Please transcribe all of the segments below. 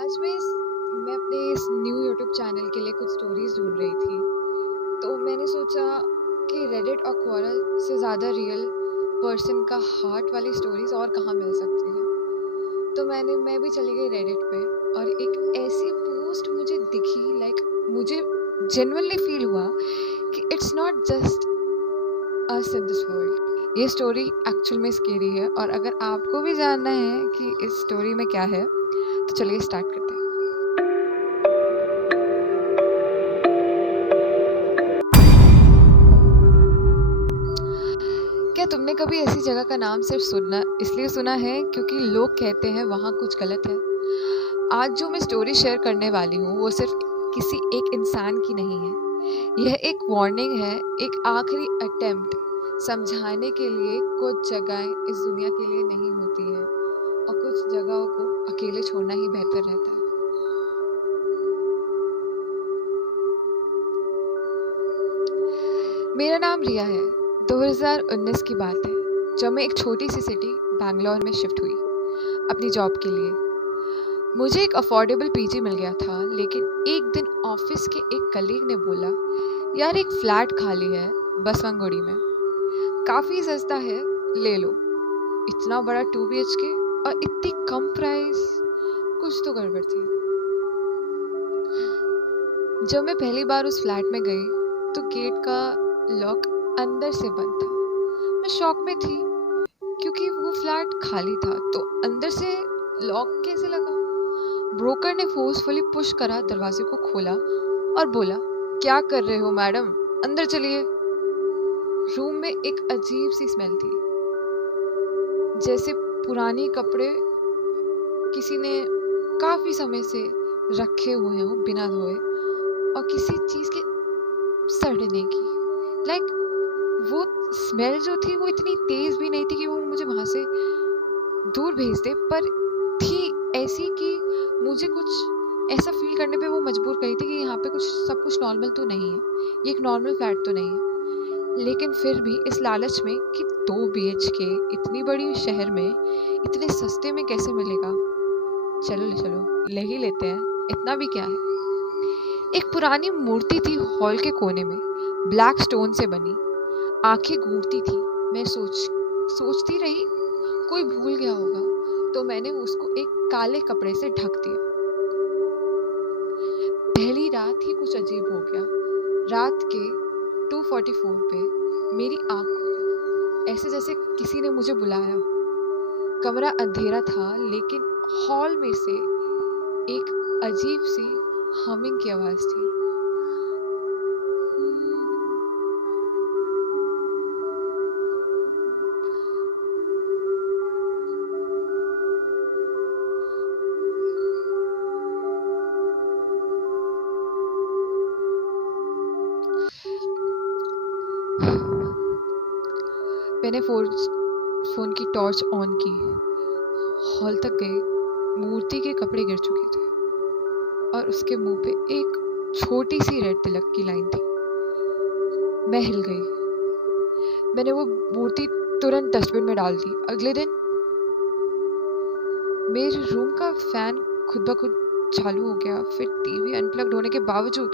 आज मैं अपने इस न्यू यूट्यूब चैनल के लिए कुछ स्टोरीज ढूंढ रही थी। तो मैंने सोचा कि रेडिट और क्वारल से ज़्यादा रियल पर्सन का हार्ट वाली स्टोरीज और कहाँ मिल सकती है। तो मैं भी चली गई रेडिट पे और एक ऐसी पोस्ट मुझे दिखी, मुझे जेन्युइनली फील हुआ कि it's not just us in this world. ये स्टोरी एक्चुअल में स्केरी है और अगर आपको भी जानना है कि इस स्टोरी में क्या है तो चलिए स्टार्ट करते हैं। क्या तुमने कभी ऐसी जगह का नाम सिर्फ इसलिए सुना है क्योंकि लोग कहते हैं वहाँ कुछ गलत है? आज जो मैं स्टोरी शेयर करने वाली हूँ वो सिर्फ किसी एक इंसान की नहीं है। यह एक वार्निंग है, एक आखिरी अटेम्प्ट समझाने के लिए कुछ जगहें इस दुनिया के लिए नहीं होती है और कुछ जगहों को अकेले छोड़ना ही बेहतर रहता है। मेरा नाम रिया है। 2019 की बात है जब मैं एक छोटी सी सिटी बैंगलोर में शिफ्ट हुई अपनी जॉब के लिए। मुझे एक अफोर्डेबल पीजी मिल गया था, लेकिन एक दिन ऑफिस के एक कलीग ने बोला, यार एक फ्लैट खाली है बसवंगुड़ी में, काफ़ी सस्ता है, ले लो। इतना बड़ा 2 BHK और इतनी कम प्राइस, कुछ तो गड़बड़ थी। जब मैं पहली बार उस फ्लैट में गई तो गेट का लॉक अंदर से बंद था। मैं शॉक में थी क्योंकि वो फ्लैट खाली था, तो अंदर से लॉक कैसे लगा? ब्रोकर ने फोर्सफुली पुश करा, दरवाजे को खोला और बोला, क्या कर रहे हो मैडम, अंदर चलिए। रूम में एक अजीब सी स्मेल थी, जैसे पुरानी कपड़े किसी ने काफी समय से रखे हुए हों बिना धोए और किसी चीज के सड़ने की। वो स्मेल जो थी वो इतनी तेज भी नहीं थी कि वो मुझे वहां से दूर भेज दे, पर थी ऐसी कि मुझे कुछ ऐसा फील करने पे वो मजबूर करी थी कि यहाँ पे सब कुछ नॉर्मल तो नहीं है, ये एक नॉर्मल फ्लैट तो नहीं है। लेकिन फिर भी इस लालच में कि 2 BHK इतनी बड़ी शहर में इतने सस्ते में कैसे मिलेगा, चलो ले ही लेते हैं, इतना भी क्या है। एक पुरानी मूर्ति थी हॉल के कोने में, ब्लैक स्टोन से बनी, आंखें घूरती थी। मैं सोचती रही कोई भूल गया होगा, तो मैंने उसको एक काले कपड़े से ढक दिया। पहली रात ही कुछ अजीब हो गया। रात के 2:44 पे मेरी आंख खुली, ऐसे जैसे किसी ने मुझे बुलाया। कमरा अंधेरा था, लेकिन हॉल में से एक अजीब सी हमिंग की आवाज थी। मैंने फोन की टॉर्च ऑन की, हॉल तक गई। मूर्ति के कपड़े गिर चुके थे और उसके मुंह पे एक छोटी सी रेड तिलक की लाइन थी। मैं हिल गई। मैंने वो मूर्ति तुरंत डस्टबिन में डाल दी। अगले दिन मेरे रूम का फैन खुद ब खुद चालू हो गया, फिर टीवी अनप्लग्ड होने के बावजूद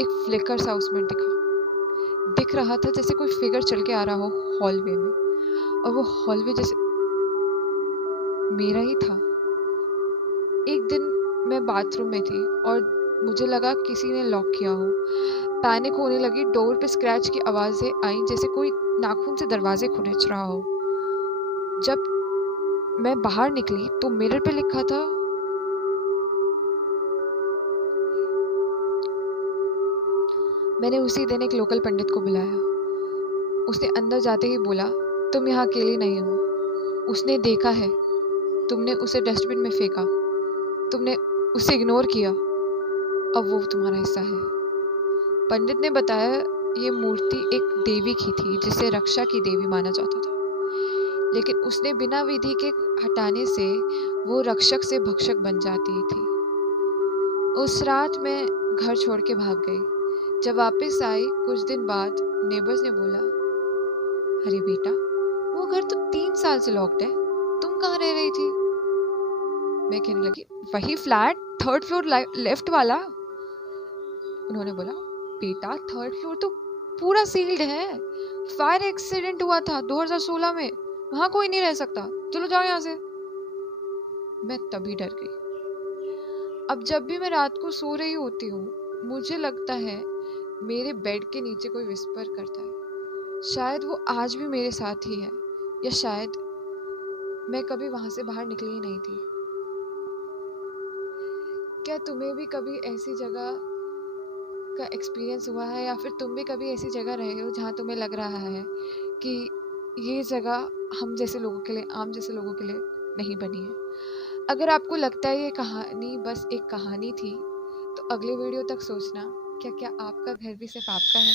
एक फ्लिकर सा उसमें दिख रहा था, जैसे कोई फिगर चल के आ रहा हो हॉलवे में, और वो हॉलवे जैसे मेरा ही था। एक दिन मैं बाथरूम में थी और मुझे लगा किसी ने लॉक किया हो। पैनिक होने लगी। डोर पे स्क्रैच की आवाजें आई, जैसे कोई नाखून से दरवाजे खुरच रहा हो। जब मैं बाहर निकली तो मिरर पे लिखा था, मैंने उसी दिन एक लोकल पंडित को बुलाया। उसने अंदर जाते ही बोला, तुम यहाँ अकेली नहीं हो, उसने देखा है, तुमने उसे डस्टबिन में फेंका, तुमने उसे इग्नोर किया, अब वो तुम्हारा हिस्सा है। पंडित ने बताया, ये मूर्ति एक देवी की थी जिसे रक्षा की देवी माना जाता था, लेकिन उसने बिना विधि के हटाने से वो रक्षक से भक्षक बन जाती थी। उस रात मैं घर छोड़ के भाग गई। जब वापस आई कुछ दिन बाद, नेबर्स ने बोला, अरे बेटा, वो घर तो 3 साल से लॉक्ड है, तुम कहाँ रह रही थी? मैं कहने लगी, वही फ्लैट, थर्ड फ्लोर लेफ्ट वाला। उन्होंने बोला, बेटा थर्ड फ्लोर तो पूरा सील्ड है, फायर एक्सीडेंट हुआ था 2016 में, वहां कोई नहीं रह सकता, चलो जाओ यहाँ से। मैं तभी डर गई। अब जब भी मैं रात को सो रही होती हूँ, मुझे लगता है मेरे बेड के नीचे कोई विस्पर करता है। शायद वो आज भी मेरे साथ ही है, या शायद मैं कभी वहां से बाहर निकली ही नहीं थी। क्या तुम्हें भी कभी ऐसी जगह का एक्सपीरियंस हुआ है, या फिर तुम भी कभी ऐसी जगह रहे हो जहाँ तुम्हें लग रहा है कि ये जगह हम जैसे लोगों के लिए, आम जैसे लोगों के लिए नहीं बनी है? अगर आपको लगता है ये कहानी बस एक कहानी थी, तो अगले वीडियो तक सोचना, क्या क्या आपका घर भी सिर्फ आपका है?